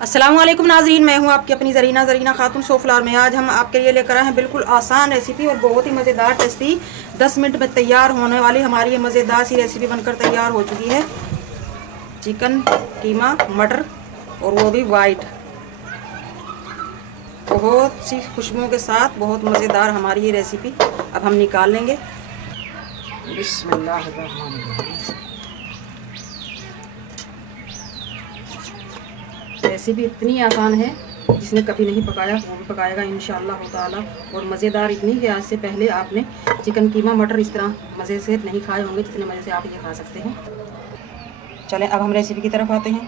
अस्सलाम वालेकुम नाज़रीन, मैं हूं आपकी अपनी ज़रीना खातून सोफ्लावर में। आज हम आपके लिए लेकर आए हैं बिल्कुल आसान रेसिपी और बहुत ही मज़ेदार टेस्टी 10 मिनट में तैयार होने वाली हमारी ये मज़ेदार सी रेसिपी बनकर तैयार हो चुकी है। चिकन कीमा मटर और वो भी वाइट, बहुत सी खुशबुओं के साथ बहुत मज़ेदार हमारी ये रेसिपी अब हम निकाल लेंगे। बिस्मिल्लाहिर्रहमानिर्रहीम। रेसिपी इतनी आसान है, जिसने कभी नहीं पकाया वो भी पकाएगा इंशाअल्लाह ताला। और मज़ेदार इतनी कि आज से पहले आपने चिकन कीमा मटर इस तरह मज़े से नहीं खाए होंगे जितने मज़े से आप ये खा सकते हैं। चलें अब हम रेसिपी की तरफ आते हैं।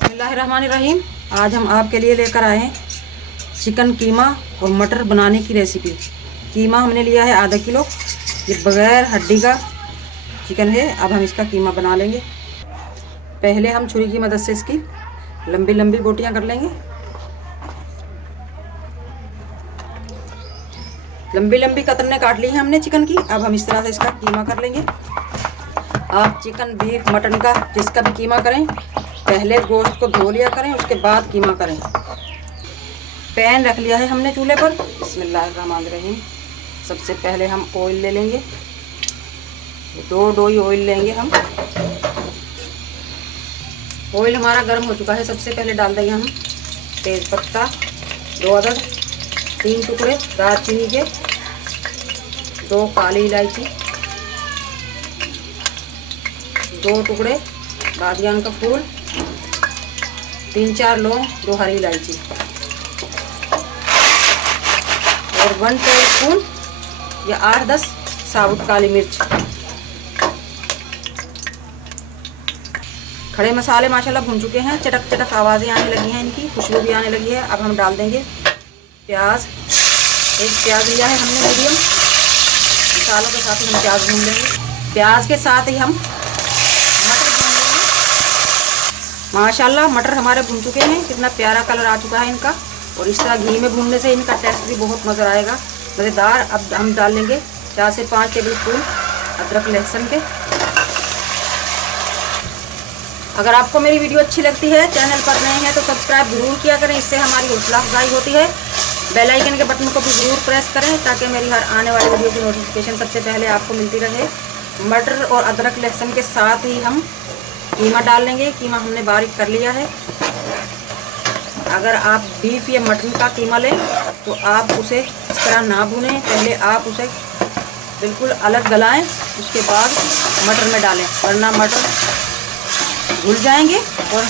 बिस्मिल्लाहिर्रहमानिर्रहीम। आज हम आपके लिए लेकर आए हैं चिकन कीमा और मटर बनाने की रेसिपी। कीमा हमने लिया है आधा किलो, ये बग़ैर हड्डी का चिकन है। अब हम इसका कीमा बना लेंगे। पहले हम छुरी की मदद से इसकी लंबी लंबी बोटियां कर लेंगे। लंबी लंबी कतरने काट ली हैं हमने चिकन की। अब हम इस तरह से इसका कीमा कर लेंगे। आप चिकन बीफ मटन का जिसका भी कीमा करें, पहले गोश्त को धो लिया करें, उसके बाद कीमा करें। पैन रख लिया है हमने चूल्हे पर। बिस्मिल्लाहिर्रहमानिर्रहीम। सबसे पहले हम ऑयल ले लेंगे, 2 डोई ऑयल लेंगे हम। ऑयल हमारा गर्म हो चुका है। सबसे पहले डाल देंगे हम तेज पत्ता 2 अदद, 3 टुकड़े दालचीनी के, 2 काली इलायची, 2 टुकड़े बादियान का फूल, 3-4 लौंग, 2 हरी इलायची और 1 टेबलस्पून या 8-10 साबुत काली मिर्च। खड़े मसाले माशाल्लाह भून चुके हैं, चटक चटक आवाज़ें आने लगी हैं, इनकी खुशबू भी आने लगी है। अब हम डाल देंगे प्याज। 1 प्याज लिया है हमने मीडियम। मसालों के साथ ही हम प्याज भून लेंगे। प्याज के साथ ही हम मटर भून लेंगे। माशाल्लाह मटर हमारे भून चुके हैं, कितना प्यारा कलर आ चुका है इनका। और इस तरह घी में भूनने से इनका टेस्ट भी बहुत मज़ा आएगा, मज़ेदार। अब हम डाल लेंगे 4 से 5 टेबलस्पून अदरक लहसुन के। अगर आपको मेरी वीडियो अच्छी लगती है, चैनल पर नए हैं तो सब्सक्राइब ज़रूर किया करें, इससे हमारी हौसला अफजाई होती है। बेल आइकन के बटन को भी ज़रूर प्रेस करें ताकि मेरी हर आने वाली वीडियो की नोटिफिकेशन सबसे पहले आपको मिलती रहे। मटर और अदरक लहसुन के साथ ही हम कीमा डाल लेंगे। कीमा हमने बारीक कर लिया है। अगर आप बीफ या मटन का कीमा लें तो आप उसे इस तरह ना भूनें, पहले आप उसे बिल्कुल अलग गलाएं, उसके बाद मटर में डालें, वरना मटर भूल जाएंगे और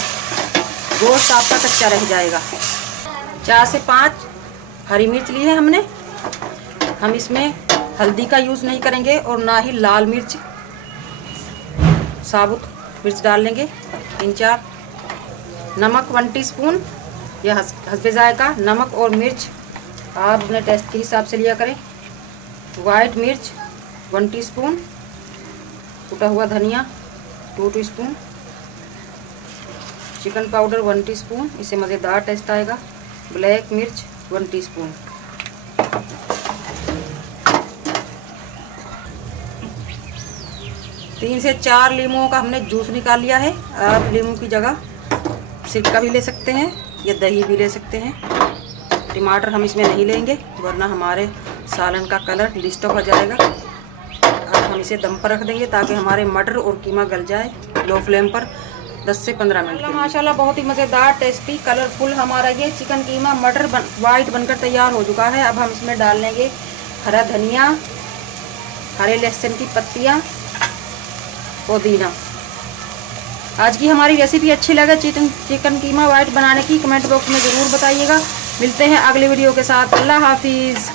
गोश्त आपका कच्चा रह जाएगा। 4 से 5 हरी मिर्च ली है हमने। हम इसमें हल्दी का यूज़ नहीं करेंगे और ना ही लाल मिर्च, साबुत मिर्च डाल लेंगे 3-4। नमक 1 टीस्पून या हस्बे जायका। नमक और मिर्च आप अपने टेस्ट के हिसाब से लिया करें। वाइट मिर्च 1 टीस्पून, कुटा हुआ धनिया 2 टीस्पून, चिकन पाउडर 1 टीस्पून, इससे मज़ेदार टेस्ट आएगा। ब्लैक मिर्च 1 टीस्पून। तीन से 4 लीमुओं का हमने जूस निकाल लिया है। आप लीमू की जगह सिरका भी ले सकते हैं या दही भी ले सकते हैं। टमाटर हम इसमें नहीं लेंगे वरना हमारे सालन का कलर डिस्टर्ब हो जाएगा। अब हम इसे दम पर रख देंगे ताकि हमारे मटर और कीमा गल जाए लो फ्लेम पर 10 से 15 मिनट। माशाल्लाह बहुत ही मज़ेदार टेस्टी कलरफुल हमारा ये चिकन कीमा मटर वाइट बनकर तैयार हो चुका है। अब हम इसमें डाल लेंगे हरा धनिया, हरे लहसुन की पत्तियाँ, पुदीना। आज की हमारी रेसिपी अच्छी लगे चिकन कीमा वाइट बनाने की, कमेंट बॉक्स में ज़रूर बताइएगा। मिलते हैं अगली वीडियो के साथ। अल्लाह हाफिज़।